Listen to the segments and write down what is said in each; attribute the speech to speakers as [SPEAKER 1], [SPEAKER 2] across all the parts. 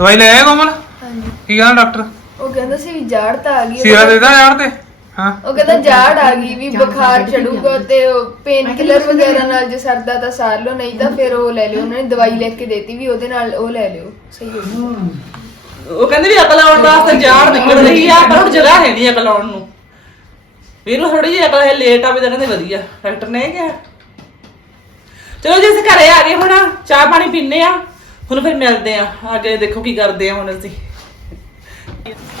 [SPEAKER 1] ਦਵਾਈ ਲੈ ਆਇਆ ਕੋਮਲ?
[SPEAKER 2] ਹਾਂਜੀ।
[SPEAKER 1] ਕੀ ਕਹਿੰਦਾ ਡਾਕਟਰ?
[SPEAKER 2] ਉਹ ਕਹਿੰਦਾ ਸੀ ਵੀ ਜਾੜ ਤਾਂ ਆ ਗਈ
[SPEAKER 1] ਸੀਰਾ ਦੇਦਾ ਯਾਰ ਤੇ? ਹਾਂ।
[SPEAKER 2] ਉਹ ਕਹਿੰਦਾ ਜਾੜ ਆ ਗਈ ਵੀ ਬੁਖਾਰ ਚੜੂਗਾ ਤੇ ਪੇਨ ਕਿਲਰ ਵਗੈਰਾ ਨਾਲ ਜੇ ਸਰਦਾ ਤਾਂ ਸਾਰ ਲਓ ਨਹੀਂ ਤਾਂ ਫਿਰ ਉਹ ਲੈ ਲਿਓ ਉਹਨਾਂ ਨੇ ਦਵਾਈ ਲਿਖ ਕੇ ਦੇਤੀ ਵੀ ਉਹਦੇ ਨਾਲ ਉਹ ਲੈ ਲਿਓ। ਸਹੀ ਹੋ ਜਾਊ।
[SPEAKER 3] ਉਹ ਕਹਿੰਦੇ ਵੀ ਅਕਲ ਆਉਣ ਵਾਸਤੇ ਜਾੜ ਨਿਕਲ ਰਹੀ ਆ ਪਰ ਹੁਣ ਜਗ੍ਹਾ ਹੈ ਨਹੀਂ ਅਕਲ ਆਉਣ ਨੂੰ। ਵੀ ਇਹਨੂੰ ਥੋੜੀ ਜਿਹੀ ਅਕਲ ਹੈ ਲੇਟ ਆਵੇ ਤਾਂ ਕਹਿੰਦੇ ਵਧੀਆ। ਡਾਕਟਰ ਨੇ ਇਹ ਕਿਹਾ। ਚਲੋ ਜੀ ਅਸੀਂ ਘਰੇ ਆ ਗਏ ਹੁਣ ਚਾਹ ਪਾਣੀ ਪੀਨੇ ਆ। ਹੁਣ ਫਿਰ ਮਿਲਦੇ ਆ। ਅੱਗੇ ਦੇਖੋ ਕੀ ਕਰਦੇ ਆ ਹੁਣ ਅਸੀਂ।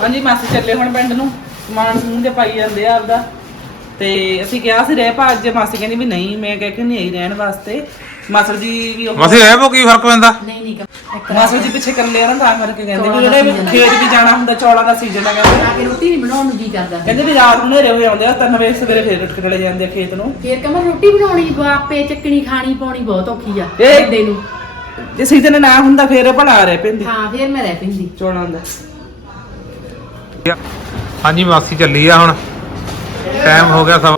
[SPEAKER 3] ਹਾਂਜੀ ਮਾਸੀ ਚੱਲੇ ਹੁਣ ਪਿੰਡ ਨੂੰ। ਸਮਾਨ ਸਮੂਹ ਦੇ ਪਾਈ ਜਾਂਦੇ ਆ ਆਪਦਾ। ਤੇ ਅਸੀਂ ਕਿਹਾ ਸੀ ਰਹਿ ਭਾ ਅੱਜ ਮਾਸੀ ਕਹਿੰਦੀ ਵੀ ਨਹੀਂ ਮੈਂ ਕਹਿ ਕੇ ਨਹੀਂ ਆਈ ਰਹਿਣ ਵਾਸਤੇ। ਮਾਸੜ ਜੀ ਵੀ ਉਹ
[SPEAKER 1] ਮਸੀਂ ਰਹਿ ਪੋ ਕੀ ਫ਼ਰਕ ਪੈਂਦਾ?
[SPEAKER 4] ਨਹੀਂ ਨਹੀਂ ਇੱਕ
[SPEAKER 3] ਮਾਸਟਰ ਜੀ ਪਿੱਛੇ ਇਕੱਲੇ ਆ ਨਾ ਤਾਂ ਕਰਕੇ ਕਹਿੰਦੇ ਵੀ ਜਿਹੜੇ ਖੇਤ ਵੀ ਜਾਣਾ ਹੁੰਦਾ ਚੌਲਾਂ ਦਾ ਸੀਜ਼ਨ ਆ ਕਹਿੰਦੇ
[SPEAKER 4] ਆ ਕੇ ਰੋਟੀ ਨਹੀਂ ਬਣਾਉਣ ਨੂੰ ਜੀ ਕਰਦਾ।
[SPEAKER 3] ਕਹਿੰਦੇ ਵੀ ਰਾਤ ਨੂੰ ਹਨੇਰੇ ਹੋਏ ਆਉਂਦੇ ਆ ਤਿੰਨ ਵਜੇ ਸਵੇਰੇ ਫੇਰ ਉੱਠ ਕੇ ਚਲੇ ਜਾਂਦੇ ਆ ਖੇਤ ਨੂੰ।
[SPEAKER 4] ਫੇਰ ਕਮਰ ਰੋਟੀ ਬਣਾਉਣੀ ਬਾਪੇ ਚੱਕਣੀ ਖਾਣੀ ਪਾਉਣੀ ਬਹੁਤ ਔਖੀ ਆ
[SPEAKER 3] ਇਹ-
[SPEAKER 4] ਵੱਡੇ ਨੂੰ।
[SPEAKER 3] ਜੇ ਸੀਜ਼ਨ ਨਾ ਹੁੰਦਾ ਫੇਰ ਭਲਾ ਰਹਿ ਪੈਂਦੀ।
[SPEAKER 4] ਹਾਂ ਫੇਰ ਮੈਂ ਰਹਿ ਪੈਂਦੀ।
[SPEAKER 3] ਚੌਲਾਂ ਦਾ।
[SPEAKER 1] ਹਾਂਜੀ ਮਾਸੀ ਚੱਲੀ ਆ ਹੁਣ। ਟਾਈਮ ਹੋ ਗਿਆ ਸਵਾ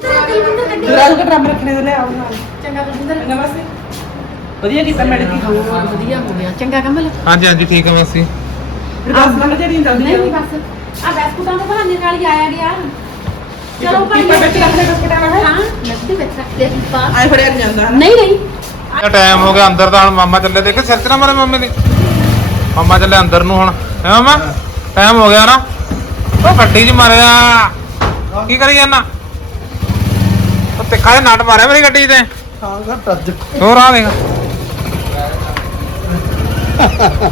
[SPEAKER 3] ਰਾਜ ਦਾ ਡਰਮ ਰੱਖਣੇ ਦੇ ਲੈ ਆਓ ਨਾਲ।
[SPEAKER 4] ਚੰਗਾ ਬਲਜਿੰਦਰ
[SPEAKER 3] ਨਮਸਤੇ ਵਧੀਆ ਕੀਤਾ ਮੈਡਮ ਜੀ।
[SPEAKER 4] ਹੋਰ ਵਧੀਆ ਹੋ ਗਿਆ। ਚੰਗਾ ਕਮਲ।
[SPEAKER 1] ਹਾਂਜੀ ਹਾਂਜੀ ਠੀਕ ਹੈ ਮਾਸੀ।
[SPEAKER 3] ਫਿਰ ਦੱਸ ਨੰਬਰ ਜਿਹੜੀ ਜਲਦੀ
[SPEAKER 4] ਨਹੀਂ ਨਹੀਂ ਬਸ। ਆ ਬਿਸਕੁਟਾਂ ਤੋਂ ਬਹਾਨੇ ਨਾਲ ਹੀ ਆਇਆ ਗਿਆ। ਚਲੋ ਭਾਈ
[SPEAKER 3] ਪੀਪਾ ਵਿੱਚ ਰੱਖ ਲੈ ਬਿਸਕੁਟਾਂ ਨਾਲ
[SPEAKER 4] ਹਾਂ ਲੱਤੇ ਵਿੱਚ ਰੱਖ ਦੇ ਪੀਪਾ
[SPEAKER 3] ਆਏ ਫੜਿਆ ਨੀ ਜਾਂਦਾ
[SPEAKER 4] ਨਹੀਂ ਨਹੀਂ।
[SPEAKER 1] ਟਾਈਮ ਹੋ ਗਿਆ ਅੰਦਰ ਤਾਂ ਹੁਣ ਮਾਮਾ ਚੱਲੇ? ਦੇਖ ਸਿਰ ਚ ਨਾ ਮਾਰੇ ਮੰਮੀ ਨੇ। ਮਾਮਾ ਚੱਲੇ ਅੰਦਰ ਨੂੰ ਹੁਣ। ਹੈ ਮਾਮਾ? ਟਾਈਮ ਹੋ ਗਿਆ ਨਾ? ਉਹ ਗੱਡੀ 'ਚ ਮਾਰਿਆ। ਕੀ ਕਰੀ ਜਾਂਦਾ? ਉਹ ਤਿੱਖਾ ਜਿਹਾ ਨਟ ਮਾਰਿਆ ਮੇਰੀ ਗੱਡੀ 'ਤੇ। ਹੋਰ ਆ ਦੇਖ।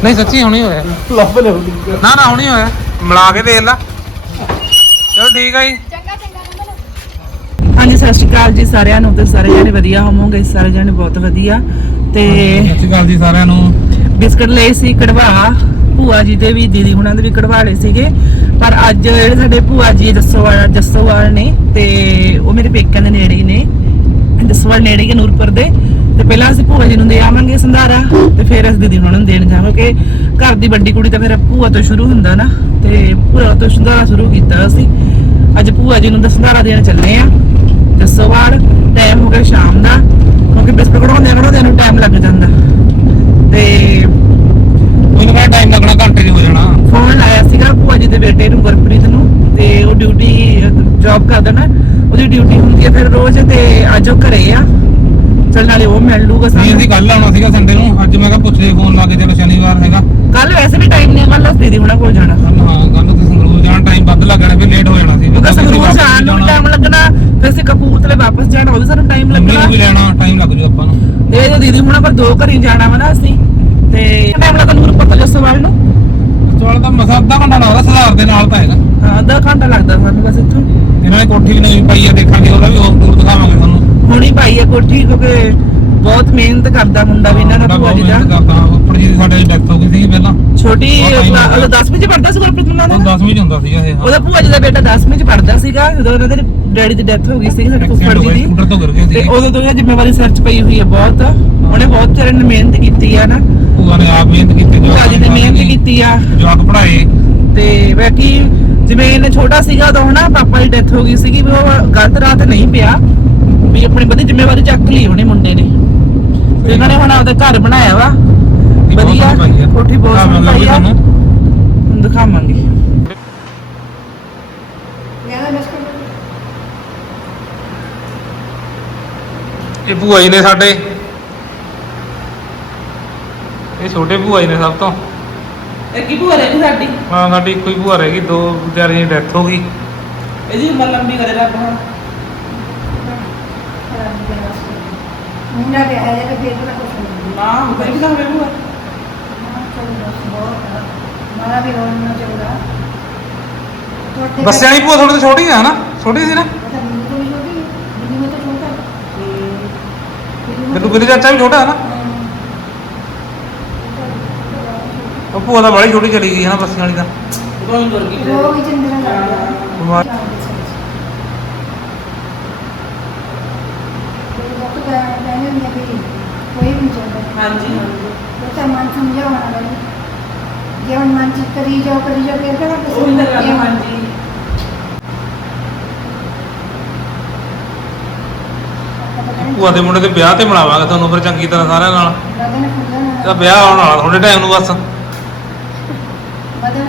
[SPEAKER 1] ਨਹੀਂ ਸੱਚੀ ਹੁਣੀ ਹੋਇਆ।
[SPEAKER 5] ਲੱਭ ਲਿਆਉਂਦੀ
[SPEAKER 1] ਨਾ ਨਾ ਹੁਣੀ ਹੋਇਆ। ਮਿਲਾ ਕੇ ਦੇਖ ਲੈ। ਚਲੋ ਠੀਕ ਆ ਜੀ।
[SPEAKER 3] ਸਤਿ ਸ਼੍ਰੀ ਅਕਾਲ ਜੀ ਸਾਰਿਆਂ ਨੂੰ ਤੇ ਸਾਰੇ ਜਣੇ ਵਧੀਆ ਹੋਵੋਗੇ ਸਾਰੇ ਜਣੇ ਬਹੁਤ ਵਧੀਆ। ਤੇ
[SPEAKER 1] ਸਤਿ ਸ਼੍ਰੀ ਅਕਾਲ ਜੀ ਸਾਰਿਆਂ ਨੂੰ।
[SPEAKER 3] ਬਿਸਕਟ ਲਏ ਸੀ ਕਢਵਾ ਭੂਆ ਜੀ ਦੇ ਵੀ ਦੀਦੀ ਹੁਣਾਂ ਦੇ ਵੀ ਕਢਵਾ ਲਏ ਸੀਗੇ। ਪਰ ਅੱਜ ਜਿਹੜੇ ਸਾਡੇ ਭੂਆ ਜੀ ਜੱਸੋਵਾਲ ਜੱਸੋਵਾਲ ਨੇ ਤੇ ਉਹ ਮੇਰੇ ਪੇਕਿਆਂ ਦੇ ਨੇੜੇ ਹੀ ਨੇ। ਜੱਸੋਵਾਲ ਨੇੜੇ ਹੀ ਨੂਰਪੁਰ ਦੇ। ਤੇ ਪਹਿਲਾਂ ਅਸੀਂ ਭੂਆ ਜੀ ਨੂੰ ਦੇ ਆਵਾਂਗੇ ਸੰਧਾਰਾ ਤੇ ਫਿਰ ਅਸੀਂ ਦੀਦੀ ਹੁਣਾਂ ਨੂੰ ਦੇਣ ਜਾਵਾਂਗੇ। ਘਰ ਦੀ ਵੱਡੀ ਕੁੜੀ ਤਾਂ ਫਿਰ ਭੂਆ ਤੋਂ ਸ਼ੁਰੂ ਹੁੰਦਾ ਨਾ ਤੇ ਭੂਆ ਤੋਂ ਸੰਧਾਰਾ ਸ਼ੁਰੂ ਕੀਤਾ ਅਸੀਂ। ਅੱਜ ਭੂਆ ਜੀ ਨੂੰ ਦਾ ਸੰਧਾਰਾ ਦੇਣ ਚੱਲੇ ਆ। ਜੱਸੋਵਾਲ ਟਾਈਮ ਹੋ ਗਿਆ ਸ਼ਾਮ ਦਾ ਕਿਉਂਕਿ ਬਿਸਕਟ ਕਢਾਉਂਦੇ ਕਢਾਉਂਦੇ ਨੂੰ ਟਾਈਮ ਲੱਗ ਜਾਂਦਾ। ਤੇ
[SPEAKER 1] ਮੈਨੂੰ ਕਿਹੜਾ ਟਾਈਮ ਲੱਗਣਾ ਘੰਟੇ 'ਚ ਹੋ ਜਾਣਾ।
[SPEAKER 3] ਫੋਨ ਲਾਇਆ ਸੀਗਾ ਭੂਆ ਜੀ ਦੇ ਬੇਟੇ ਨੂੰ ਗੁਰਪ੍ਰੀਤ ਨੂੰ ਤੇ ਉਹ ਡਿਊਟੀ ਜੌਬ ਕਰਦਾ ਨਾ ਉਹਦੀ ਡਿਊਟੀ ਹੁੰਦੀ ਹੈ ਫਿਰ ਰੋਜ਼ ਤੇ ਅੱਜ ਉਹ ਘਰੇ ਆ। ਚੱਲ ਨਾਲੇ ਉਹ ਮਿਲ ਲੂਗਾ
[SPEAKER 1] ਨਹੀਂ ਅਸੀਂ ਕੱਲ ਆਉਣਾ ਸੀਗਾ ਸੰਡੇ ਨੂੰ ਅੱਜ ਮੈਂ ਕਿਹਾ ਪੁੱਛੇ ਫੋਨ ਲਾ ਕੇ ਚਲੋ ਸ਼ਨੀਵਾਰ ਹੈਗਾ।
[SPEAKER 3] ਕੱਲ ਵੈਸੇ ਵੀ ਟਾਈਮ ਨਹੀਂ ਕੱਲ ਦੀਦੀ ਹੁਣਾਂ ਕੋਲ ਜਾਣਾ।
[SPEAKER 1] ਹਾਂ ਜਾਣਾ ਟਾਈਮ ਵੱਧ ਲੱਗਣਾ ਫਿਰ ਲੇਟ ਹੋ ਜਾਣਾ ਸੀ।
[SPEAKER 3] ਕਿਉਂਕਿ ਸੰਗਰੂਰ ਜਾਣ ਨੂੰ। ਟਾਈਮ ਲੱਗਣਾ ਫਿਰ ਅਸੀਂ ਕਪੂਰਥਲੇ ਵਾਪਸ ਜਾਣਾ ਉਹਦੇ ਸਾਨੂੰ ਟਾਈਮ ਲੱਗਣਾ।
[SPEAKER 1] ਵੀ ਲੈਣਾ ਟਾਈਮ ਲੱਗ ਜੂ ਆਪਾਂ ਨੂੰ।
[SPEAKER 3] ਤੇ ਇਹ ਦੀਦੀ ਹੁਣਾਂ ਪਰ ਦੋ ਘਰੀ ਜਾਣਾ ਵਾ ਨਾ ਅਸੀਂ ਤੇ ਟਾਈਮ ਲੱਗਦਾ ਨੂਰ ਪਤਾ ਜੱਸੋਵਾਲ ਨੂੰ।
[SPEAKER 1] ਚਲ ਤਾਂ ਮਸਾ ਅੱਧਾ ਘੰਟਾ ਲੱਗਦਾ ਸੁਧਾਰ ਦੇ ਨਾਲ ਤਾਂ ਹੈਗਾ।
[SPEAKER 3] ਹਾਂ ਅੱਧਾ ਘੰਟਾ ਲੱਗਦਾ ਸਾਨੂੰ ਬਸ ਇੱਥੋਂ।
[SPEAKER 1] ਇਹਨਾਂ ਨੇ ਕੋਠੀ ਵੀ ਨਵੀਂ ਪਾਈ ਆ ਦੇਖਾਂਗੇ ਉਹਦਾ ਵੀ ਹੋਰ ਦੂਰ ਦਿਖਾਵਾਂਗੇ ਤੁਹਾਨੂੰ।
[SPEAKER 3] ਹੁਣੀ ਪਾਈ ਹੈ ਕੋਠੀ ਕਿਉਂਕਿ ਬਹੁਤ ਮਿਹਨਤ ਕਰਦਾ ਮੁੰਡਾ ਵੀ ਇਹਨਾਂ ਦਾ ਭੂਆ ਜੀ ਦਾ।
[SPEAKER 1] ਕਰਦਾ ਉੱਪਰ ਜੀ ਸਾਡੇ ਦੀ ਡੈਥ ਹੋ ਗਈ ਸੀ ਪਹਿਲਾਂ।
[SPEAKER 3] ਛੋਟੀ ਉਹ 10ਵੀਂ ਚ ਪੜਦਾ ਸੀ ਗੁਰਪ੍ਰੀਤ ਮੁੰਡਾ
[SPEAKER 1] ਉਹ
[SPEAKER 3] ਦਾ
[SPEAKER 1] 10ਵੀਂ ਚ ਹੁੰਦਾ ਸੀਗਾ ਇਹ
[SPEAKER 3] ਉਹਦਾ ਭੂਆ ਜੀ ਦਾ ਬੇਟਾ 10ਵੀਂ ਚ ਪੜਦਾ ਸੀਗਾ ਜਦੋਂ ਉਹਨਾਂ ਦੇ ਡੈਡੀ ਦੀ ਡੈਥ ਹੋ ਗਈ ਸੀ ਸਾਡੇ ਫੁੱਫੜ ਜੀ ਦੀ।
[SPEAKER 1] ਤੋਂ
[SPEAKER 3] ਉਦੋਂ ਤੋਂ ਇਹ ਜ਼ਿੰਮੇਵਾਰੀ ਸਿਰ ਚ ਪਈ ਹੋਈ ਹੈ ਬਹੁਤ। ਉਹਨੇ ਬਹੁਤ ਚਿਰ ਨੇ ਮਿਹਨਤ ਕੀਤੀ ਆ ਨਾ।
[SPEAKER 1] ਭੂਆ ਨੇ ਆਪ ਮਿਹਨਤ ਕੀਤੀ
[SPEAKER 3] ਭੂਆ ਜੀ ਨੇ ਮਿਹਨਤ ਕੀਤੀ ਆ।
[SPEAKER 1] ਜਵਾਕ ਪੜਾਏ
[SPEAKER 3] ਤੇ ਬਾਕੀ ਜਿਵੇਂ ਇਹਨੇ ਛੋਟਾ ਸੀਗਾ ਤਾਂ ਹਨਾ ਪਾਪਾ ਦੀ ਡੈਥ ਹੋ ਗਈ ਸੀਗੀ ਵੀ ਉਹ ਗਲਤ ਰਾਹ ਤੇ ਨਹੀਂ ਪਿਆ। ਵੀ ਆਪਣੀ ਬੜੀ ਜ਼ਿੰਮੇਵਾਰੀ ਚੱਕ ਲਈ ਉਹਨੇ ਮੁੰਡੇ ਨੇ। ਤੇ ਇਹਨਾਂ ਨੇ ਹੁਣ ਆਪਦਾ ਘਰ ਬਣਾਇਆ ਵਾ। ਵਧੀਆ। ਕੋਠੀ ਬਹੁਤ ਸੋਹਣੀ ਪਾਈ ਆ। ਦਿਖਾਵਾਂਗੇ।
[SPEAKER 1] ਇਹ ਭੂਆ ਜੀ ਨੇ ਸਾਡੇ। ਇਹ ਛੋਟੇ ਭੂਆ ਜੀ ਨੇ ਸਭ ਤੋਂ।
[SPEAKER 3] ਇਹ ਕੀ ਭੂਆ ਰਹੀ ਸਾਡੀ।
[SPEAKER 1] ਹਾਂ ਸਾਡੀ ਇੱਕੋ ਹੀ ਭੂਆ ਰਹਿ ਗਈ। ਦੋ ਵਿਚਾਰੀਆਂ ਦੀ ਡੈਥ ਹੋ ਗਈ।
[SPEAKER 3] ਇਹਦੀ ਉਮਰ ਲੰਬੀ ਕਰੇ ਰੱਬ ਹੁਣ
[SPEAKER 6] ਮੁੰਡਾ ਫਿਰ ਤਾਂ ਨਹੀਂ
[SPEAKER 3] ਨਾ
[SPEAKER 6] ਮਾਰਾ ਵੀ ਰੋਣ ਨਾ ਚਾਹੀਦਾ ਤੁਹਾਡੇ
[SPEAKER 1] ਬੱਸੇ ਵਾਲੀ ਭੂਆ ਥੋੜੀ ਤੋਂ ਛੋਟੀ ਆ ਨਾ ਛੋਟੀ ਸੀ ਨਾ?
[SPEAKER 6] ਨਹੀਂ ਛੋਟੀ। ਮੈਨੂੰ ਤਾਂ ਛੋਟਾ
[SPEAKER 1] ਬਿੱਲੂ ਬਿੱਲੂ ਚਾਚਾ ਵੀ ਛੋਟਾ ਹੈ ਨਾ? ਉਹ ਭੂਆ ਤਾਂ ਬੜੀ ਛੋਟੀ ਚਲੀ ਗਈ ਹੈ ਨਾ ਬੱਸੇ ਵਾਲੀ
[SPEAKER 3] ਤੇ।
[SPEAKER 6] ਰੋਗ ਹੀ। ਚੰਦਰਾ ਲੱਗ ਗਿਆ
[SPEAKER 1] ਬਿਮਾਰ-
[SPEAKER 6] ਡਾਕਟਰ ਤਾਂ
[SPEAKER 3] ਤਾਂ
[SPEAKER 1] ਭੂਆ ਦੇ ਮੁੰਡੇ ਦੇ ਵਿਆਹ ਤੇ ਮਿਲਾਵਾਂਗੇ ਤੁਹਾਨੂੰ ਫਿਰ ਚੰਗੀ ਤਰ੍ਹਾਂ ਸਾਰਿਆਂ ਨਾਲ।
[SPEAKER 6] ਲੱਗਦਾ ਨਾ ਫੁੱਲਾਂ ਨਾਲ
[SPEAKER 1] ਇਹਦਾ ਵਿਆਹ ਆਉਣ ਵਾਲਾ ਥੋੜੇ ਟਾਈਮ ਨੂੰ ਬਸ।
[SPEAKER 6] ਵਧਣ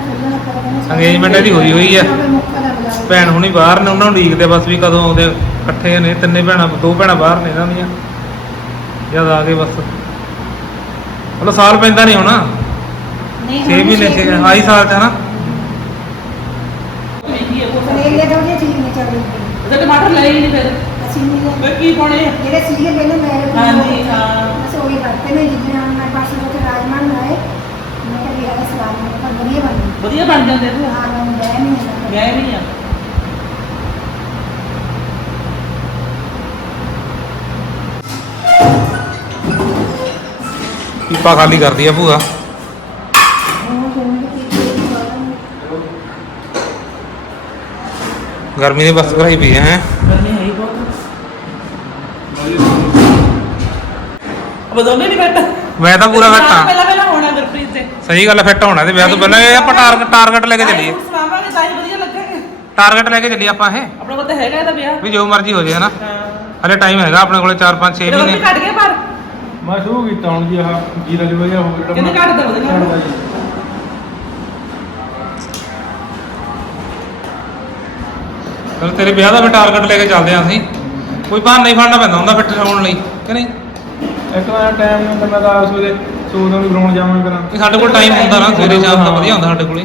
[SPEAKER 6] ਫੁੱਲਣ ਕਰਨਾ
[SPEAKER 1] Engagement ਇਹਦੀ ਹੋਈ ਹੋਈ ਆ। ਭੈਣ ਹੁਣੀ ਬਾਹਰ ਨੇ ਉਹਨਾਂ ਨੂੰ ਉਡੀਕਦੇ ਬਸ ਵੀ ਕਦੋਂ ਆਉਂਦੇ ਇਕੱਠੇ ਨੇ ਤਿੰਨੇ ਭੈਣਾਂ ਦੋ ਭੈਣਾਂ ਬਾਹਰ ਨੇ ਇਹਨਾਂ ਦੀਆਂ। ਜਦ ਆ ਗਏ ਬਸ। ਮਤਲਬ ਸਾਲ ਪੈਂਦਾ ਨਹੀਂ ਹੋਣਾ
[SPEAKER 6] ਨਹੀਂ
[SPEAKER 1] 6 ਮਹੀਨੇ ਛੇ ਆਈ ਸਾਲ ਚ ਹਨਾ
[SPEAKER 6] ਕਰੇਲੇ ਤਾਂ ਉਹਦੇ ਠੀਕ ਨਹੀਂ ਚੱਲ ਰਹੇ
[SPEAKER 3] ਉਹਦੇ ਟਮਾਟਰ ਲੈ ਹੀ ਨਹੀਂ ਫਿਰ।
[SPEAKER 6] ਅਸੀਂ ਨਹੀਂ ਲੈ-
[SPEAKER 3] ਫਿਰ ਕੀ ਪਾਉਣੇ ਆ?
[SPEAKER 6] ਜਿਹੜੇ ਸੀਗੇ ਪਹਿਲਾਂ ਮੈਂ
[SPEAKER 3] ਹਾਂਜੀ, ਹਾਂ।
[SPEAKER 6] ਬਸ ਉਹੀ ਕਰਤੇ ਨੇ ਜਿੱਦਾਂ ਮੈਂ ਪਾਸੇ ਤੋਂ ਰਾਜਮਾਨ ਲਾਏ ਮੈਂ ਕਿਹਾ ਵੀ ਇਹਦਾ ਸਵਾਦ ਨਹੀਂ ਪਰ ਵਧੀਆ ਬਣੀ
[SPEAKER 3] ਵਧੀਆ ਬਣ ਜਾਂਦੇ ਤੇ
[SPEAKER 6] ਹਾਂ ਮੈਂ ਮੈਂ ਨਹੀਂ
[SPEAKER 3] ਮੈਂ ਵੀ ਆ?
[SPEAKER 1] ਪੀਪਾ ਖਾਲੀ ਕਰਦੀ ਆ ਭੂਆ। ਗਰਮੀ ਨੇ ਬਸ ਕਰਾਈ ਪਈ ਹੈ।
[SPEAKER 3] ਗਰਮੀ ਹੈ ਹੀ ਬਹੁਤ। ਅਬ ਦੋਨੇ ਨਹੀਂ ਬੈਠ
[SPEAKER 1] ਮੈਂ ਤਾਂ ਪੂਰਾ ਫਿੱਟ ਹਾਂ
[SPEAKER 3] ਪਹਿਲਾਂ ਪਹਿਲਾਂ ਹੋਣਾ ਗੁਰਪ੍ਰੀਤ ਤੇ।
[SPEAKER 1] ਸਹੀ ਗੱਲ ਫਿੱਟ ਹੋਣਾ ਤੇ ਵਿਆਹ ਤੋਂ ਪਹਿਲਾਂ ਇਹ ਆਪਾਂ ਟਾਰਗੇਟ ਟਾਰਗੇਟ ਲੈ ਕੇ ਚੱਲੀਏ।
[SPEAKER 3] ਸਵਾਵਾਂਗੇ ਤਾਂ ਹੀ ਵਧੀਆ ਲੱਗੇਗਾ
[SPEAKER 1] ਟਾਰਗੇਟ ਲੈ ਕੇ ਚੱਲੀਏ ਆਪਾਂ ਇਹ।
[SPEAKER 3] ਆਪਣਾ ਕੋਲ ਤਾਂ ਹੈਗਾ ਇਹਦਾ ਵਿਆਹ।
[SPEAKER 1] ਵੀ ਜੋ ਮਰਜ਼ੀ ਹੋ ਜਾਏ ਹਨਾ।
[SPEAKER 3] ਹਾਂ।
[SPEAKER 1] ਹਲੇ ਟਾਈਮ ਹੈਗਾ ਆਪਣੇ ਕੋਲੇ 4 5 6
[SPEAKER 3] ਤੇ ਉਹ ਵੀ
[SPEAKER 1] ਮਹੀਨੇ।
[SPEAKER 3] ਕੱਟ ਗਏ ਪਰ।
[SPEAKER 5] ਮੈਂ ਸ਼ੁਰੂ ਕੀਤਾ ਹੁਣ ਜੀ ਆਹ ਜੀਰਾ ਲਈ ਵਧੀਆ ਹੋ ਗਿਆ
[SPEAKER 3] ਕਿੰਨੇ ਘੱਟ ਦਵਦੇ ਨਾ?
[SPEAKER 5] ਘੱਟਦਾ ਜੀ।
[SPEAKER 1] ਚਲ ਤੇਰੇ ਵਿਆਹ ਦਾ ਵੀ ਟਾਰਗੇਟ ਲੈ ਕੇ ਚੱਲਦੇ ਆਂ ਅਸੀਂ। ਕੋਈ ਬਹਾਨਾ ਨਹੀਂ ਫੜਨਾ ਪੈਂਦਾ ਹੁੰਦਾ ਫਿੱਟ ਹੋਣ ਲਈ ਕਿ ਨਹੀਂ?
[SPEAKER 5] ਇੱਕ ਵਾਰ ਟਾਈਮ ਨਹੀਂ ਹੁੰਦਾ ਮੈਂ ਤਾਂ ਉਸ ਵੇਲੇ ਸੋਚਦਾ ਵੀ ਗਰਾਊਂਡ ਜਾਵਾਂ ਕਰਾਂ।
[SPEAKER 1] ਵੀ ਸਾਡੇ ਕੋਲ ਟਾਈਮ ਹੁੰਦਾ ਨਾ ਸਵੇਰੇ ਸ਼ਾਮ ਦਾ ਵਧੀਆ ਹੁੰਦਾ ਸਾਡੇ ਕੋਲੇ।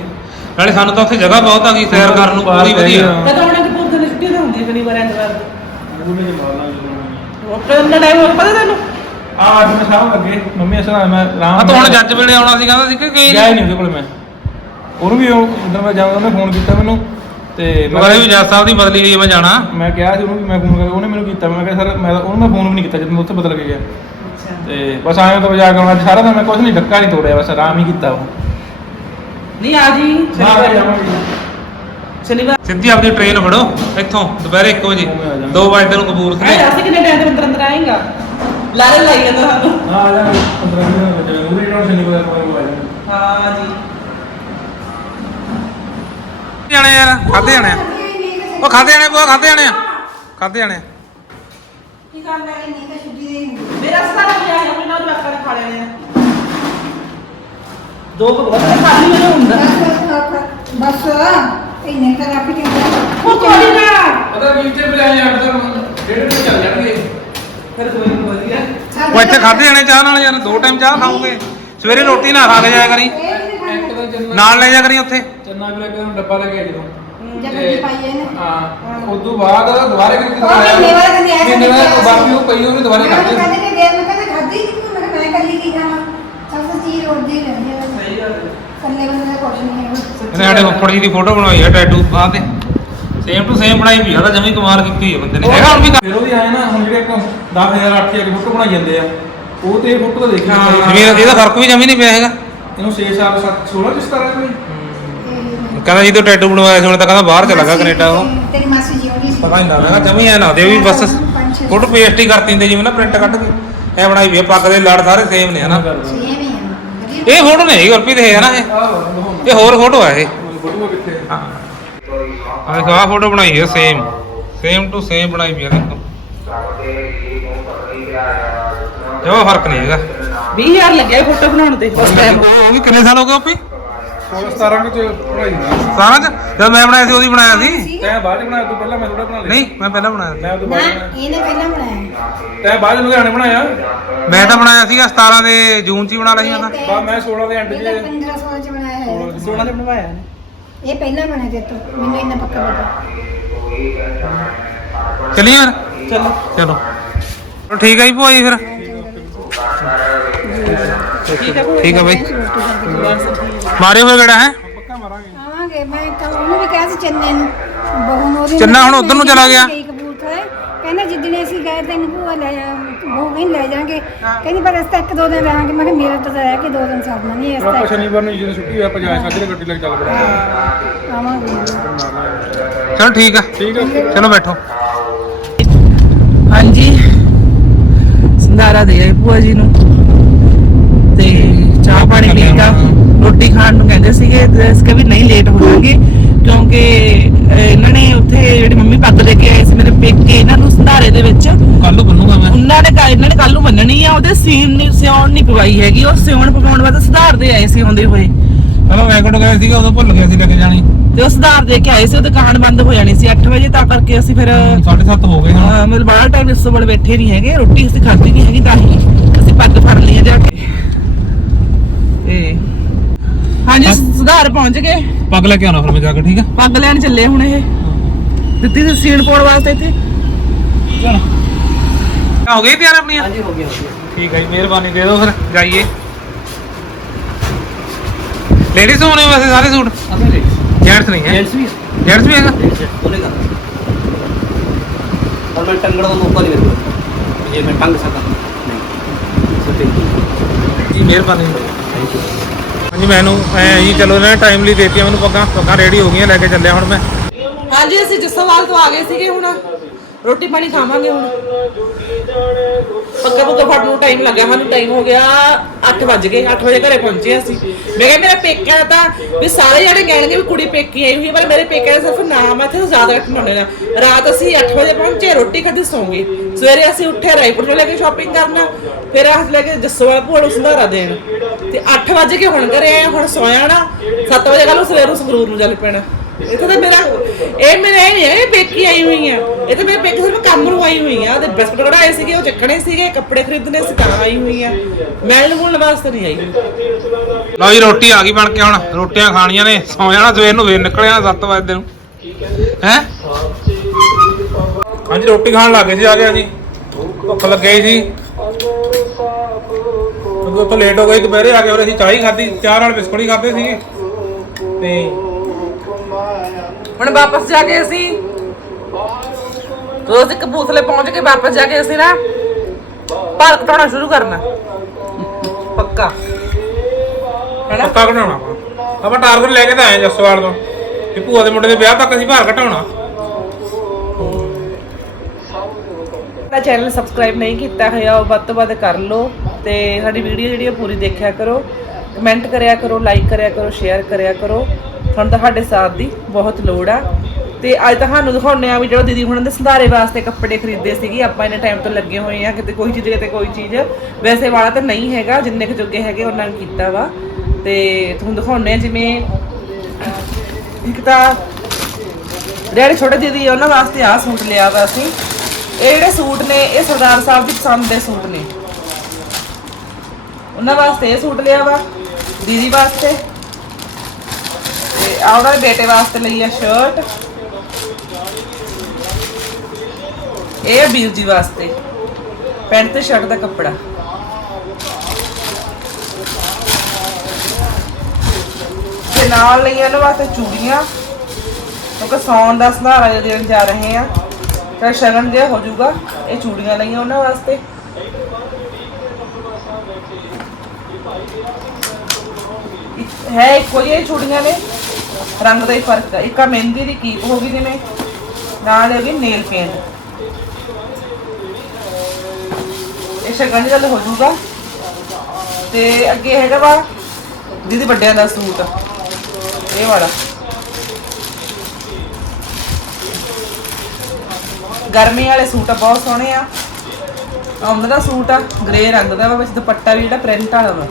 [SPEAKER 1] ਨਾਲੇ ਸਾਨੂੰ ਤਾਂ ਉੱਥੇ ਜਗ੍ਹਾ ਬਹੁਤ ਆ ਗਈ ਸੈਰ ਕਰਨ ਨੂੰ ਪੂਰੀ ਵਧੀਆ।
[SPEAKER 3] ਮੈਂ ਤਾਂ ਉਹਨਾਂ ਦੀ ਪੂਰੀ ਦਿਨ ਛੁੱਟੀ ਤਾਂ ਹੁੰਦੀ ਹੈ ਸ਼ਨੀਵਾਰ ਐਤਵਾਰ। ਦੀ
[SPEAKER 5] ਉਹਨੇ ਜੇ ਮਾਰਨਾ ਜਦੋਂ
[SPEAKER 3] ਉਹ ਕਿੰਨਾ ਟਾਈਮ ਹੋ ਪਤਾ ਤੈਨੂੰ?
[SPEAKER 5] ਆ ਅੱਜ ਮੈਂ ਸ਼ਾਮ ਲੱਗੇ ਮੰਮੀ ਅਸਲ ਮੈਂ ਰਾਮ
[SPEAKER 1] ਆ ਤੂੰ ਹੁਣ ਜੱਜ ਵੇਲੇ ਆਉਣਾ ਸੀ ਕਹਿੰਦਾ ਸੀ ਕਿ ਗਈ
[SPEAKER 5] ਗਿਆ ਹੀ ਨਹੀਂ? ਉਹਦੇ ਕੋਲ ਮੈਂ। ਉਹਨੂੰ ਵੀ ਉਹ ਜਦੋਂ ਮੈਂ ਜਾਵਾਂ ਉਹਨੇ ਫੋਨ ਕੀਤਾ ਮੈਨੂੰ। ਤੇ ਮੈਂ
[SPEAKER 1] ਦੁਬਾਰੇ ਵੀ ਜੱਜ ਸਾਹਿਬ ਦੀ ਬਦਲੀ ਹੋਈ ਹੈ, ਮੈਂ ਜਾਣਾ।
[SPEAKER 5] ਮੈਂ ਕਿਹਾ ਸੀ ਉਹਨੂੰ ਵੀ ਮੈਂ ਫੋਨ ਕਰਕੇ ਉਹਨੇ ਮੈਨੂੰ ਕੀਤਾ। ਮੈਂ ਕਿਹਾ ਸਰ ਮੈਂ ਤਾਂ- ਉਹਨੂੰ ਮੈਂ ਫੋਨ ਵੀ ਨਹੀਂ ਕੀਤਾ ਜਦੋਂ ਮੈਂ ਉੱਥੇ ਬਦਲ ਕੇ ਗਿਆ। ਤੇ ਬਸ ਆਏ ਤੋਂ ਜਾ ਕੇ ਹੁਣ ਅੱਜ ਸਾਰਾ ਦਿਨ ਮੈਂ ਕੁਝ ਨਹੀਂ ਡੱਕਾ ਨਹੀਂ ਤੋੜਿਆ ਬਸ ਆਰਾਮ ਹੀ ਕੀਤਾ ਉਹ।
[SPEAKER 3] ਨਹੀਂ ਆ ਜੀ
[SPEAKER 5] ਨਾ
[SPEAKER 3] ਸ਼ਨੀਵਾਰ
[SPEAKER 5] ਜਾਵਾਂਗੇ
[SPEAKER 3] ਸ਼ਨੀਵਾਰ
[SPEAKER 1] ਸਿੱਧੀ ਆਪਣੀ ਟ੍ਰੇਨ ਫੜੋ ਇੱਥੋਂ ਦੁਪਹਿਰੇ 1 ਵਜੇ।
[SPEAKER 5] ਉਵੇਂ ਆ ਜਾਣਾ।
[SPEAKER 1] 2 ਵਜੇ ਤੈਨੂੰ ਕਪੂਰਥਲੇ।
[SPEAKER 3] ਦੱਸ ਕਿੰਨੇ ਟਾਈਮ ਦੇ ਅੰਦਰ ਅੰਦਰ ਆਏਗਾ? ਲਾਰੇ ਲਾਈ ਜਾਂਦਾ ਸਾਨੂੰ।
[SPEAKER 5] ਨਾ ਆ ਜਾਵਾਂਗੇ। 15 ਦਿਨ ਹੋ ਜਾਣਗੇ ਉਹਦੇ ਨਾਲ ਸ਼ਨੀਵਾਰ ਨੂੰ ਆ ਜਾਵਾਂਗੇ
[SPEAKER 3] ਹਾਂ ਜੀ।
[SPEAKER 1] ਜਾਣੇ ਯਾਰ ਖਾਦੇ ਜਾਣੇ ਆ। ਉਹ ਖਾਦੇ ਜਾਣੇ ਬੁਆ ਖਾਦੇ ਜਾਣੇ ਆ। ਖਾਦੇ ਜਾਣੇ ਆ।
[SPEAKER 3] ਕੀ ਗੱਲ ਹੈ ਮੇਰਾ ਸਾਰਾ ਵਿਆਹ ਹੈ ਉਹਨਾਂ ਨੂੰ ਆਕੜ ਖਾ ਲੈਣੇ ਆ। ਦੋ ਕੁ ਬਹੁਤ ਖਾਲੀ ਮੈਨੂੰ ਹੁੰਦਾ
[SPEAKER 6] ਬਸ ਇੰਨੇ ਤਾਂ ਰੱਖ ਕੇ
[SPEAKER 3] ਉਹ ਕੋਈ ਨਾ।
[SPEAKER 5] ਪਤਾ ਵੀ ਇੱਥੇ ਬਜਾਏ ਅੱਡ ਤਾਂ ਡੇਢ ਵਜੇ ਚੱਲ ਜਾਣਗੇ।
[SPEAKER 3] ਫਿਰ ਕੋਈ ਵਧੀਆ।
[SPEAKER 1] ਉਹ ਇੱਥੇ ਖਾਦੇ ਜਾਣੇ ਚਾਹ ਨਾਲ ਯਾਰ ਦੋ ਟਾਈਮ ਚਾਹ ਖਾਓਗੇ। ਸਵੇਰੇ ਰੋਟੀ ਨਾ ਖਾ ਕੇ ਜਾਇਆ ਕਰੀ।
[SPEAKER 5] ਇੱਕ ਤਾਂ ਚੰਨਾ
[SPEAKER 1] ਨਾਲ ਲੈ ਜਾ ਕਰੀ ਉੱਥੇ।
[SPEAKER 5] ਚੰਨਾ ਵੀ ਲੱਗੇ ਡੱਬਾ ਲੈ ਕੇ ਆਈ ਜਦੋਂ।
[SPEAKER 6] ਜਦ ਦੀ ਪਾਈ ਹੈ ਨਾ
[SPEAKER 5] ਹਾਂ ਉਸ ਤੋਂ ਬਾਅਦ ਦੁਬਾਰੇ ਕਿਤੇ
[SPEAKER 6] ਉਹ ਮਹੀਨੇ ਬਾਅਦ ਕਹਿੰਦੇ
[SPEAKER 5] ਮਹੀਨੇ ਬਾਅਦ
[SPEAKER 6] ਕਿਹਾ
[SPEAKER 5] ਬਾਕੀ ਉਹ ਪਈ ਉਹਨੇ ਦੁਬਾਰੇ ਖਾਧੀ।
[SPEAKER 6] ਕਹਿੰਦੇ ਨੇ ਦੇਰ ਮੈਂ ਕਹਿੰਦਾ ਖਾਦੀ ਕਿ ਮੈਂ ਮੈਂ ਕੱਲੀ ਕੀ ਖਾਵਾਂ। ਸਭ ਤੋਂ ਚੀਜ਼ ਰੋਦੀ ਰਹਿੰਦੀ ਹੈ
[SPEAKER 3] ਸਹੀ ਗੱਲ ਹੈ।
[SPEAKER 6] ਕੱਲੇ ਬੰਦੇ ਦਾ ਕੁਛ ਨਹੀਂ ਹੈ
[SPEAKER 1] ਇਹਨੇ ਸਾਡੇ ਜੀ ਦੀ ਫੋਟੋ ਬਣਾਈ ਆ ਟੈਟੂ ਬਾਹ ਤੇ। ਸੇਮ ਟੂ ਸੇਮ ਬਣਾਈ ਵੀ ਆ ਤਾਂ ਜਮੀ ਕਮਾਲ ਕੀਤੀ ਆ ਬੰਦੇ ਨੇ। ਹੈਗਾ ਹੁਣ ਵੀ
[SPEAKER 5] ਫਿਰ ਉਹਦੀ ਆਏ ਨਾ ਹੁਣ ਜਿਹੜੇ 10000 8000 ਦੀ ਫੋਟੋ ਬਣਾਈ ਜਾਂਦੇ ਆ ਉਹ ਤੇ ਫੋਟੋ ਤਾਂ ਦੇਖੀ
[SPEAKER 1] ਜਿਵੇਂ ਇਹਦਾ ਫ਼ਰਕ ਵੀ ਜਮੀ ਨਹੀਂ ਪਿਆ ਹੈਗਾ।
[SPEAKER 5] ਇਹਨੂੰ 6 ਸਾਲ 16 ਚ 17 ਕੋਈ
[SPEAKER 1] ਕਹਿੰਦਾ ਜੀ ਤੋਂ ਟੈਟੂ ਬਣਵਾਇਆ ਸੀ ਹੁਣ ਤਾਂ ਕਹਿੰਦਾ ਬਾਹਰ ਚਲਾ ਗਿਆ ਕੈਨੇਡਾ ਉਹ।
[SPEAKER 6] ਤੇਰੀ ਮਾਸੀ ਜੀ ਸੀ।
[SPEAKER 1] ਪਤਾ ਨਹੀਂ ਲੱਗਦਾ ਜਮੀ ਐ ਨਾ ਦੇ ਵੀ ਬਸ ਫੋਟੋ ਪੇਸਟ ਹੀ ਕਰਤੀ ਹੁੰਦੇ ਜਿਵੇਂ ਨਾ ਪ੍ਰਿੰਟ ਕੱਢ ਕੇ। ਐ ਬਣਾਈ ਵੀ ਆ, ਪੱਗ ਦੇ ਲੜ ਸਾਰੇ ਸੇਮ ਨੇ ਹਨਾ।
[SPEAKER 6] ਹੀ। ਹੈ
[SPEAKER 1] ਇਹ ਫੋਟੋ ਨਹੀਂ ਗੁਰਪ੍ਰੀਤ ਇਹ ਹਨਾ ਇਹ।
[SPEAKER 5] ਆਹ
[SPEAKER 1] ਇਹ ਹੋਰ ਫੋਟੋ ਆ ਇਹ।
[SPEAKER 5] ਫੋਟੋ ਕਿੱਥੇ?
[SPEAKER 1] ਹਾਂ। ਆ ਦੇਖੋ ਫੋਟੋ ਬਣਾਈ ਹੈ ਸੇਮ ਸੇਮ ਟੂ ਸੇਮ ਬਣਾਈ ਵੀ ਆ ਦੇਖੋ। ਜੋ ਫ਼ਰਕ ਨਹੀਂ ਹੈਗਾ।
[SPEAKER 3] 20000 ਲੱਗਿਆ ਫੋਟੋ ਬਣਾਉਣ ਤੇ ਉਸ ਟਾਈਮ
[SPEAKER 1] ਉਹ ਵੀ ਕਿੰਨੇ ਸਾਲ ਹੋ ਗਏ ਆਪੇ?
[SPEAKER 5] 16 17 ਵਿੱਚ ਨਾ
[SPEAKER 1] ਸਾਰਾ ਚ? ਜਦ ਮੈਂ ਬਣਾਇਆ ਸੀ ਉਹਦੀ ਬਣਾਇਆ ਸੀ।
[SPEAKER 5] ਤੈਂ ਬਾਅਦ ਚ ਬਣਾਇਆ ਤੂੰ ਪਹਿਲਾਂ ਮੈਂ ਥੋੜਾ ਬਣਾ ਲਿਆ।
[SPEAKER 1] ਨਹੀਂ ਮੈਂ ਪਹਿਲਾਂ ਬਣਾਇਆ ਸੀ।
[SPEAKER 5] ਮੈਂ ਉਹ ਤੋਂ
[SPEAKER 6] ਨਾ
[SPEAKER 5] ਬਾਅਦ।
[SPEAKER 6] ਇਹਨੇ ਪਹਿਲਾਂ ਬਣਾਇਆ।
[SPEAKER 5] ਤੈਂ ਬਾਅਦ ਲੁਧਿਆਣੇ ਬਣਾਇਆ।
[SPEAKER 1] ਮੈਂ ਤਾਂ ਬਣਾਇਆ ਸੀਗਾ 17 ਦੇ ਜੂਨ ਚ ਹੀ ਬਣਾ ਲਿਆ ਸੀ ਮੈਂ ਤਾਂ।
[SPEAKER 5] ਬਾ ਮੈਂ 16 ਦੇ ਐਂਡ
[SPEAKER 6] ਇਹ ਤਾਂ
[SPEAKER 5] ਚ
[SPEAKER 6] 15 16 ਚ ਬਣਾਇਆ। ਹੈ
[SPEAKER 3] 16 ਦੇ ਬਣਵਾਇਆ। ਨੇ
[SPEAKER 6] ਇਹ ਪਹਿਲਾਂ ਬਣਿਆ ਤੇ ਤੋਂ ਮੈਨੂੰ ਇੰਨਾ ਪੱਕਾ ਪਤਾ।
[SPEAKER 1] ਚੱਲੀਏ ਯਾਰ
[SPEAKER 3] ਚਲੋ
[SPEAKER 1] ਚਲੋ। ਚਲੋ ਠੀਕ ਹੈ ਜੀ ਭੂਆ ਜੀ ਫਿਰ।
[SPEAKER 3] ਠੀਕ ਹੈ ਭੂਆ।
[SPEAKER 1] ਠੀਕ ਹੈ ਬਾਈ। ਮਾਰਿਓ ਫਿਰ ਕਿਹੜਾ ਹੈ?
[SPEAKER 6] ਆਵਾਂਗੇ ਮੈਂ ਤਾਂ ਉਹਨੂੰ ਵੀ ਕਿਹਾ ਸੀ ਚੰਨੇ ਨੂੰ। ਬਹੂ ਨੂੰ ਉਹਦੀ
[SPEAKER 1] ਚੰਨਾ ਹੁਣ ਉੱਧਰ ਨੂੰ ਚਲਾ ਗਿਆ।
[SPEAKER 6] ਕਹਿੰਦਾ ਜਿੱਦਣੇ ਅਸੀਂ ਗਏ ਤੈਨੂੰ ਭੂਆ ਲੈ ਜਾ ਬਹੂ ਕਹਿੰਦੀ ਲੈ ਜਾਾਂਗੇ। ਕਹਿੰਦੀ ਪਰ ਅਸੀਂ ਤਾਂ ਇੱਕ ਦੋ ਦਿਨ ਰਹਾਂਗੇ। ਮੈਂ ਕਿਹਾ ਮੇਰਾ ਤਾਂ ਰਹਿ ਕੇ ਦੋ ਦਿਨ ਸਰਨਾ ਨਹੀਂ ਇਸ
[SPEAKER 5] ਆਪਾਂ
[SPEAKER 6] ਤਾਂ
[SPEAKER 5] ਸ਼ਨੀਵਾਰ ਨੂੰ ਜਦੋਂ ਛੁੱਟੀ ਹੋਈ ਆਪਾਂ ਜਾਏ ਸਾਜਰੇ ਗੱਡੀ ਲੈ ਕੇ ਚੱਲ ਪੜਾਂਗੇ
[SPEAKER 6] ਆਵਾਂਗੇ।
[SPEAKER 1] ਚਲੋ ਠੀਕ ਆ।
[SPEAKER 5] ਠੀਕ ਹੈ
[SPEAKER 1] ਚਲੋ ਬੈਠੋ।
[SPEAKER 3] ਹਾਂਜੀ। ਸੰਧਾਰਾ ਦੇ ਆਏ ਭੂਆ ਜੀ ਨੂੰ। ਤੇ ਚਾਹ ਪਾਣੀ ਪੀਤਾ ਰੋਟੀ ਖਾਣ ਨੂੰ ਕਹਿੰਦੇ ਸੀਗੇ ਤੇ ਵੀ ਨਹੀਂ ਲੇਟ ਹੋ ਜਾਣਗੇ। ਕਿਉਂਕਿ ਇਹਨਾਂ ਨੇ ਉੱਥੇ ਜਿਹੜੀ ਮੰਮੀ ਪੱਗ ਲੈ ਕੇ ਆਏ ਸੀ ਮੇਰੇ ਪੇਕੇ ਇਹਨਾਂ ਨੂੰ ਸੰਧਾਰੇ ਦੇ ਵਿੱਚ।
[SPEAKER 1] ਕੱਲ ਨੂੰ ਬੰਨੂਗਾ ਮੈਂ।
[SPEAKER 3] ਉਹਨਾਂ ਨੇ ਕਾ- ਇਹਨਾਂ ਨੇ ਕੱਲ ਨੂੰ ਮੰਨਣੀ ਆ ਉਹਦੇ ਸੀਨ ਨਹੀਂ ਸਿਉਣ ਨਹੀਂ ਪਵਾਈ ਹੈਗੀ। ਉਹ ਸਿਉਣ ਪਵਾਉਣ ਵਾਸਤੇ ਸੁਧਾਰਦੇ ਆਏ ਸੀ ਆਉਂਦੇ ਹੋਏ।
[SPEAKER 1] ਚਲੋ ਰੈਕੋਰਡ ਗਏ ਸੀਗੇ ਉਦੋਂ ਭੁੱਲ ਗਏ ਸੀ ਲੈ ਕੇ ਜਾਣੀ।
[SPEAKER 3] ਤੇ ਉਹ ਸੁਧਾਰ ਦੇ ਕੇ ਆਏ ਸੀ ਉਹ ਦੁਕਾਨ ਬੰਦ ਹੋ ਜਾਣੀ ਸੀ 8 ਵਜੇ ਤਾਂ ਕਰਕੇ ਅਸੀਂ ਫਿਰ
[SPEAKER 1] 7:30 ਹੋ ਗਏ
[SPEAKER 3] ਹਾਂ ਮਤਲਬ ਬੜਾ ਟਾਈਮ ਇਸ ਕੋਲ ਬੈਠੇ ਨਹੀਂ ਹੈਗੇ ਰੋਟੀ ਅਸੀਂ ਖਾਧੀ ਨਹੀਂ ਹੈਗੀ ਤਾਂ ਹੀ ਅਸੀਂ ਪੱਗ ਫੜ ਲਈ ਜਾ ਕੇ। ਤੇ ਹਾਂਜੀ ਸੁਧਾਰ ਪਹੁੰਚ ਗਏ।
[SPEAKER 1] ਪੱਗ ਲੈ ਕੇ ਆਉਣਾ ਫਿਰ ਮੈਂ ਜਾ ਕੇ ਠੀਕ ਆ
[SPEAKER 3] ਪੱਗ ਲੈਣ ਚੱਲੇ ਹੁਣ ਇਹ ਦਿੱਤੀ ਸੀ ਸੀਣ ਪਾਉਣ ਵਾਸਤੇ ਇੱਥੇ
[SPEAKER 1] ਚਲੋ ਹੋ ਗਈ ਤਿਆਰ ਆਪਣੀ ਹਾਂਜੀ ਹੋ ਗਿਆ ਠੀਕ ਹੈ ਜੀ ਮਿਹਰਬਾਨੀ ਦੇ ਦਿਓ ਫਿਰ ਜਾਈਏ ਲੇਡੀਜ਼ ਹੋਣੇ ਵੈਸੇ ਸਾਰੇ ਸੂਟ ਜੈਂਟਸ ਨਹੀਂ ਹੈ
[SPEAKER 7] जेंट्स भी
[SPEAKER 1] ਜੈਂਟਸ ਵੀ ਹੈਗਾ
[SPEAKER 7] बोलेगा और मैं टंगड़ का मौका नहीं देता ये मैं टंग सकता नहीं So, thank you.
[SPEAKER 1] ਜੀ ਮਿਹਰਬਾਨੀ
[SPEAKER 7] Thank you.
[SPEAKER 1] ਹਾਂਜੀ, ਮੈਨੂੰ ਐ ਜੀ ਚਲੋ, ਇਹਨਾਂ ਨੇ ਟਾਈਮਲੀ ਦੇਤੀਆਂ, ਮੈਨੂੰ ਪੱਗਾਂ ਪੱਗਾਂ ਰੈਡੀ ਹੋ ਗਈਆਂ, ਲੈ ਕੇ ਚੱਲਿਆ ਹੁਣ ਮੈਂ।
[SPEAKER 3] ਹਾਂਜੀ, ਅਸੀਂ ਜੱਸੋਵਾਲ ਤੋਂ ਆ ਗਏ ਸੀਗੇ ਹੁਣ। ਰੋਟੀ ਪਾਣੀ ਖਾਵਾਂਗੇ ਹੁਣ। ਪੱਕਾ ਪੱਕਾ ਫੜ ਨੂੰ ਟਾਈਮ ਲੱਗਿਆ, ਸਾਨੂੰ ਟਾਈਮ ਹੋ ਗਿਆ 8 ਵਜ ਗਏ 8 ਵਜੇ ਘਰੇ ਪਹੁੰਚੇ ਅਸੀਂ। ਮੈਂ ਕਿਹਾ ਮੇਰਾ ਪੇਕਿਆਂ ਦਾ ਤਾਂ ਵੀ ਸਾਰੇ ਜਿਹੜੇ ਕਹਿਣਗੇ ਵੀ ਕੁੜੀ ਪੇਕੀ ਆਈ ਹੋਈ ਪਰ ਮੇਰੇ ਪੇਕਿਆਂ ਦਾ ਸਿਰਫ ਨਾਮ ਹੈ ਤੇ ਜ਼ਿਆਦਾ ਘਟਨਾਉਣੇ ਦਾ ਰਾਤ ਅਸੀਂ 8 ਵਜੇ ਪਹੁੰਚੇ, ਰੋਟੀ ਖਾਧੀ, ਸੌਂ ਗਏ। ਸਵੇਰੇ ਅਸੀਂ ਉੱਠੇ, ਰਾਏਪੁਰ ਤੋਂ ਲੈ ਕੇ ਸ਼ਾਪਿੰਗ ਕਰਨਾ, ਫਿਰ ਆਹ ਲੈ ਕੇ ਜੱਸੋਵਾਲ ਭੂਆ ਨੂੰ ਸੰਧਾਰਾ ਦੇਣ। ਤੇ 8 ਵਜੇ ਕੇ ਹੁਣ ਘਰੇ ਆਏ ਹੁਣ ਸੋਇਆ ਨਾ 7 ਵਜੇ ਕੱਲ ਨੂੰ ਸਵੇਰ ਨੂੰ ਸੰਗਰੂਰ ਨੂੰ ਚੱਲ ਪੈਣਾ। ਇੱਥੇ ਤਾਂ ਮੇਰਾ ਇਹ ਮੇਰੇ ਇਹ ਨਹੀਂ ਹੈ, ਇਹ ਪੇਕੀ ਆਈ ਹੋਈ ਆ। ਇਹ ਤਾਂ ਮੇਰੇ ਪੇਕੀ ਸਿਰਫ ਕੰਮ ਨੂੰ ਆਈ ਹੋਈ ਆ। ਤੇ ਬਿਸਕੁਟ ਕਢਾਏ ਸੀਗੇ, ਉਹ ਚੱਕਣੇ ਸੀਗੇ, ਕੱਪੜੇ ਖਰੀਦਣੇ ਸੀ, ਤਾਂ ਆਈ ਹੋਈ ਆ। ਮੈਲ ਮੁੱਲ ਵਾਸਤੇ ਨਹੀਂ ਆਈ।
[SPEAKER 1] ਲਓ ਜੀ, ਰੋਟੀ ਆ ਗਈ ਬਣ ਕੇ ਹੁਣ। ਰੋਟੀਆਂ ਖਾਣੀਆਂ ਨੇ। ਸੌ ਜਾਣਾ ਸਵੇਰ ਨੂੰ, ਫੇਰ ਨਿਕਲਿਆ 7 ਵਜੇ ਨੂੰ ਹੈ? ਹਾਂਜੀ, ਰੋਟੀ ਖਾਣ ਲੱਗੇ ਸੀ ਆ ਗਿਆ ਜੀ। ਭੁੱਖ ਲੱਗੀ ਸੀ ਕਿਉਂਕਿ ਉੱਥੋਂ ਲੇਟ ਹੋ ਗਈ ਦੁਪਹਿਰੇ ਆ ਕੇ ਫਿਰ ਅਸੀਂ ਚਾਹ ਹੀ ਖਾਧੀ, ਚਾਹ ਨਾਲ ਬਿਸਕੁਟ ਹੀ ਖਾਧੇ ਸੀਗੇ। ਤੇ
[SPEAKER 3] ਹੁਣ ਵਾਪਸ ਜਾ ਕੇ ਅਸੀਂ ਰੋਜ਼ ਕਪੂਰਥਲੇ ਪਹੁੰਚ ਕੇ ਵਾਪਸ ਜਾ ਕੇ ਅਸੀਂ ਨਾ ਭਾਰ ਘਟਾਉਣਾ ਸ਼ੁਰੂ ਕਰਨਾ। ਪੱਕਾ। ਹੈਨਾ?
[SPEAKER 1] ਪੱਕਾ ਘਟਾਉਣਾ ਆਪਾਂ। ਆਪਾਂ ਟਾਰਗੇਟ ਲੈ ਕੇ ਤਾਂ ਆਏ ਜਸਵਾਲ ਤੋਂ ਕਿ ਭੂਆ ਦੇ ਮੁੰਡੇ ਦੇ ਵਿਆਹ ਤੱਕ ਅਸੀਂ ਭਾਰ ਘਟਾਉਣਾ।
[SPEAKER 3] ਸਾਡਾ ਚੈਨਲ ਸਬਸਕ੍ਰਾਈਬ ਨਹੀਂ ਕੀਤਾ ਹੋਇਆ ਉਹ ਵੱਧ ਤੋਂ ਵੱਧ ਕਰ ਲਓ ਤੇ ਸਾਡੀ ਵੀਡੀਓ ਜਿਹੜੀ ਆ ਪੂਰੀ ਦੇਖਿਆ ਕਰੋ। ਕਮੈਂਟ ਕਰਿਆ ਕਰੋ ਲਾਈਕ ਕਰਿਆ ਕਰੋ ਸ਼ੇਅਰ ਕਰਿਆ ਕਰੋ। ਹੁਣ ਤੁਹਾਡੇ ਸਾਥ ਦੀ ਬਹੁਤ ਲੋੜ ਆ। ਤੇ ਅੱਜ ਤੁਹਾਨੂੰ ਦਿਖਾਉਂਦੇ ਆ ਵੀ ਜਿਹੜਾ ਦੀਦੀ ਹੁਣਾਂ ਦੇ ਸੰਧਾਰੇ ਵਾਸਤੇ ਕੱਪੜੇ ਖਰੀਦੇ ਸੀਗੇ ਆਪਾਂ ਇੰਨੇ ਟਾਈਮ ਤੋਂ ਲੱਗੇ ਹੋਏ ਆ ਕਿਤੇ ਕੋਈ ਚੀਜ਼ ਕਿਤੇ ਕੋਈ ਚੀਜ਼। ਵੈਸੇ ਵਾਲਾ ਤਾਂ ਨਹੀਂ ਹੈਗਾ ਜਿੰਨੇ ਕੁ ਜੋਗੇ ਹੈਗੇ ਉਹਨਾਂ ਨੇ ਕੀਤਾ ਵਾ। ਤੇ ਤੁਹਾਨੂੰ ਦਿਖਾਉਂਦੇ ਆ ਜਿਵੇਂ ਇੱਕ ਤਾਂ ਜਿਹੜੇ ਛੋਟੇ ਦੀਦੀ ਆ, ਉਹਨਾਂ ਵਾਸਤੇ ਆਹ ਸੂਟ ਲਿਆ ਵਾ ਅਸੀਂ। ਇਹ ਜਿਹੜੇ ਸੂਟ ਨੇ ਇਹ ਸਰਦਾਰ ਸਾਹਿਬ ਦੀ ਪਸੰਦ ਦੇ ਸੂਟ ਨੇ। ਉਹਨਾਂ ਵਾਸਤੇ ਇਹ ਸੂਟ ਲਿਆ ਵਾ। ਦੀਦੀ ਵਾਸਤੇ। ਤੇ ਆਹ ਉਹਨਾਂ ਦੇ ਬੇਟੇ ਵਾਸਤੇ ਲਈ ਆ ਸ਼ਰਟ ਇਹ ਆ ਵੀਰ ਜੀ ਵਾਸਤੇ। ਪੈਂਟ ਤੇ ਸ਼ਰਟ ਦਾ ਕੱਪੜਾ। ਤੇ ਨਾਲ ਲਈ ਇਹਨਾਂ ਵਾਸਤੇ ਚੂੜੀਆਂ। ਕਿਉਂਕਿ ਸੌਣ ਦਾ ਸਹਾਰਾ ਦੇਣ ਜਾ ਰਹੇ ਆ। ਤਾਂ ਸ਼ਗਨ ਜਿਹਾ ਹੋ ਜਾਊਗਾ। ਇਹ ਚੂੜੀਆਂ ਲਈਆਂ ਉਹਨਾਂ ਵਾਸਤੇ। ਹੈ ਇੱਕੋ ਜਿਹੀਆਂ ਚੂੜੀਆਂ ਨੇ। ਰੰਗ ਦਾ ਹੀ ਫ਼ਰਕ ਹੈ ਇੱਕ ਆ ਮਹਿੰਦੀ ਦੀ ਕੀਪ ਹੋ ਗਈ ਜਿਵੇਂ, ਨਾਲ ਹੋ ਗਈ ਨੇਲ ਪੇਂਟ। ਇਹ ਸ਼ਗਨ ਦੀ ਗੱਲ ਹੋ ਜਾਊਗਾ। ਤੇ ਅੱਗੇ ਹੈਗਾ ਵਾ ਦੀਦੀ ਵੱਡਿਆਂ ਦਾ ਸੂਟ। ਇਹ ਵਾਲਾ। ਗਰਮੀ ਵਾਲੇ ਸੂਟ ਬਹੁਤ ਸੋਹਣੇ ਆ। ਉਹਨਾਂ ਦਾ ਸੂਟ ਆ, ਗ੍ਰੇ ਰੰਗ ਦਾ ਵਾ, ਵਿੱਚ ਦੁਪੱਟਾ ਵੀ ਜਿਹੜਾ ਪ੍ਰਿੰਟ ਵਾਲਾ ਵਾ।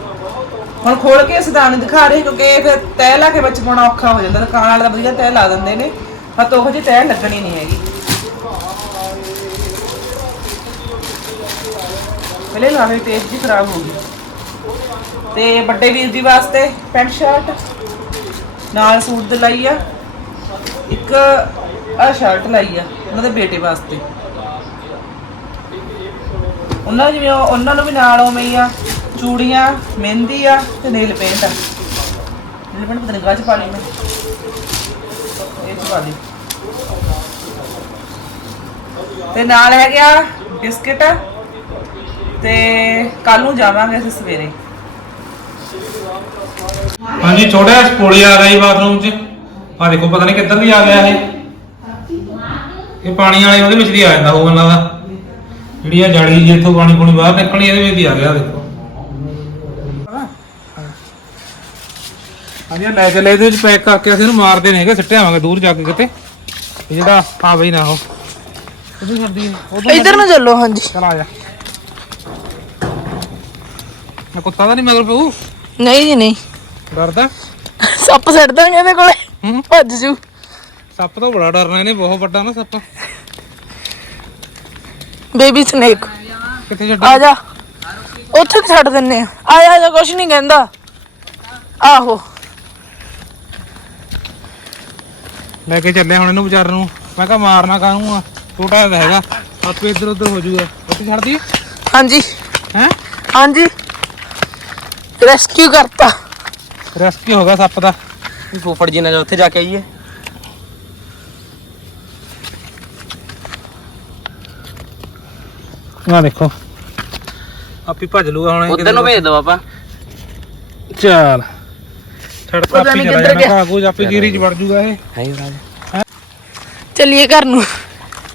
[SPEAKER 3] ਹੁਣ ਖੋਲ ਕੇ ਅਸੀਂ ਨਹੀਂ ਦਿਖਾ ਰਹੇ ਕਿਉਂਕਿ ਫਿਰ ਤੈਅ ਲਾ ਕੇ ਵਿੱਚ ਪਾਉਣਾ ਔਖਾ ਹੋ ਜਾਂਦਾ, ਦੁਕਾਨ ਵਾਲੇ ਦਾ ਵਧੀਆ ਤੈਅ ਲਾ ਦਿੰਦੇ ਨੇ ਪਰ ਉਹੋ ਜਿਹੀ ਤੈਅ ਲੱਗਣੀ ਨਹੀਂ ਹੈਗੀ। ਪਹਿਲੇ ਲਾਵੇ ਪੇਜ ਜੀ ਖਰਾਬ ਹੋ ਗਈ। ਤੇ ਵੱਡੇ ਵੀਰ ਜੀ ਵਾਸਤੇ ਪੈਂਟ ਸ਼ਰਟ, ਨਾਲ ਸੂਟ ਦੇ ਲਈ ਆ, ਇੱਕ ਆ ਸ਼ਰਟ ਲਈ ਆ, ਉਹਨਾਂ ਦੇ ਬੇਟੇ ਵਾਸਤੇ। ਉਹਨਾਂ ਜਿਵੇਂ ਉਹਨਾਂ ਨੂੰ ਵੀ ਨਾਲ ਉਵੇਂ ਹੀ ਆ। ਚੂੜੀਆਂ, ਮਹਿੰਦੀ ਆ ਤੇ ਨੇਲ ਪੇਂਟ ਆ। ਨੇਲ ਪੇਂਟ ਪਤਾ ਨਹੀਂ ਕਾਹ ਪਾ ਲਈ ਮੈਂ ਇਹ ਪਾ ਲਈ ਤੇ ਨਾਲ ਹੈਗੇ ਆ ਬਿਸਕਟ ਤੇ ਕੱਲ ਨੂੰ ਜਾਵਾਂਗੇ ਅਸੀਂ ਸਵੇਰੇ।
[SPEAKER 1] ਹਾਂਜੀ, ਛੋਟਾ ਜਿਹਾ ਸਪੋਲੀ ਆ ਗਿਆ ਬਾਥਰੂਮ 'ਚ। ਆ ਦੇਖੋ, ਪਤਾ ਨਹੀਂ ਕਿੱਧਰ ਦੀ ਆ ਗਿਆ ਇਹ। ਇਹ ਪਾਣੀ ਵਾਲੇ ਉਹਦੇ ਵਿੱਚ ਦੀ ਆ ਜਾਂਦਾ ਉਹ ਮੈਨੂੰ ਲੱਗਦਾ ਜਿਹੜੀ ਆ ਜਾਲੀ ਜਿੱਥੋਂ ਪਾਣੀ ਪੂਣੀ ਬਾਹਰ ਨਿਕਲਣੀ, ਇਹਦੇ ਵਿੱਚ ਦੀ ਆ ਗਿਆ, ਦੇਖੋ। ਹਾਂਜੀ ਆਹ ਲੈ ਚੱਲੇ ਇਹਦੇ ਵਿੱਚ ਪੈਕ ਕਰਕੇ ਅਸੀਂ ਇਹਨੂੰ ਮਾਰਦੇ ਨੇਗੇ ਸਿੱਟੇ ਆਵਾਂਗੇ ਦੂਰ ਜਾ ਕੇ ਕਿਤੇ। ਇਹ ਜਿਹੜਾ ਆ ਬਈ ਨਾ ਉਹ। ਉਧਰ ਕਰਦੀ ਉਧਰ
[SPEAKER 2] ਇਧਰ ਨੂੰ ਚੱਲੋ ਹਾਂਜੀ।
[SPEAKER 1] ਚਲ ਆ ਜਾ। ਮੈਂ ਕੁੱਤਾ ਤਾਂ ਨਹੀਂ ਮਗਰ ਪਊ?
[SPEAKER 2] ਨਹੀਂ ਜੀ ਨਹੀਂ।
[SPEAKER 1] ਡਰਦਾ?
[SPEAKER 8] ਸੱਪ ਸੱਟ ਦਾਂਗੇ ਇਹਦੇ ਕੋਲੇ। ਭੱਜ ਜੂ।
[SPEAKER 1] ਸੱਪ ਤੋਂ ਬੜਾ ਡਰਨਾ ਇਹਨੇ ਬਹੁਤ ਵੱਡਾ ਨਾ ਸੱਪ।
[SPEAKER 8] Baby snake.
[SPEAKER 1] ਕਿੱਥੇ ਛੱਡ
[SPEAKER 8] ਆ ਜਾ। ਉੱਥੇ ਛੱਡ ਦਿੰਨੇ ਆ। ਆ ਜਾ ਕੁਛ ਨਹੀਂ ਕਹਿੰਦਾ। ਆਹੋ।
[SPEAKER 1] ਲੈ ਕੇ ਚੱਲੇ ਹੁਣ ਇਹਨੂੰ ਵਿਚਾਰ ਨੂੰ। ਮੈਂ ਕਿਹਾ ਮਾਰਨਾ ਕਾਹਨੂੰ ਆ? ਛੋਟਾ ਜਿਹਾ ਹੈਗਾ। ਆਪੇ ਇੱਧਰ ਉੱਧਰ ਹੋ ਜਾਊਗਾ। ਉੱਥੇ ਛੱਡਦੀ?
[SPEAKER 8] ਹਾਂਜੀ।
[SPEAKER 1] ਹੈ?
[SPEAKER 8] ਹਾਂਜੀ। ਰੈਸਕਿਊ ਕਰਤਾ।
[SPEAKER 1] ਰੈਸਕਿਊ ਹੋ ਗਿਆ ਸੱਪ ਦਾ।
[SPEAKER 7] ਫੋਫੜ ਜੀ ਨਾਲ ਉੱਥੇ ਜਾ ਕੇ ਆਈਏ।
[SPEAKER 1] ਆ ਦੇਖੋ। ਆਪੀ ਭੱਜ ਲੂਗਾ ਹੁਣ
[SPEAKER 7] ਉਧਰ ਨੂੰ ਭੇਜ ਦੋ ਆਪਾਂ
[SPEAKER 1] ਚੱਲ। ਆਪੀ ਚਲਾ
[SPEAKER 8] ਕਿੱਧਰ
[SPEAKER 1] ਜਾਣਾ ਕਾਗੂ ਆਪੀ ਜੀਰੀ ਚ ਵੜ ਜੂਗਾ ਇਹ।
[SPEAKER 7] ਹੈ? ਰਾਜ
[SPEAKER 8] ਚੱਲੀਏ ਘਰ ਨੂੰ।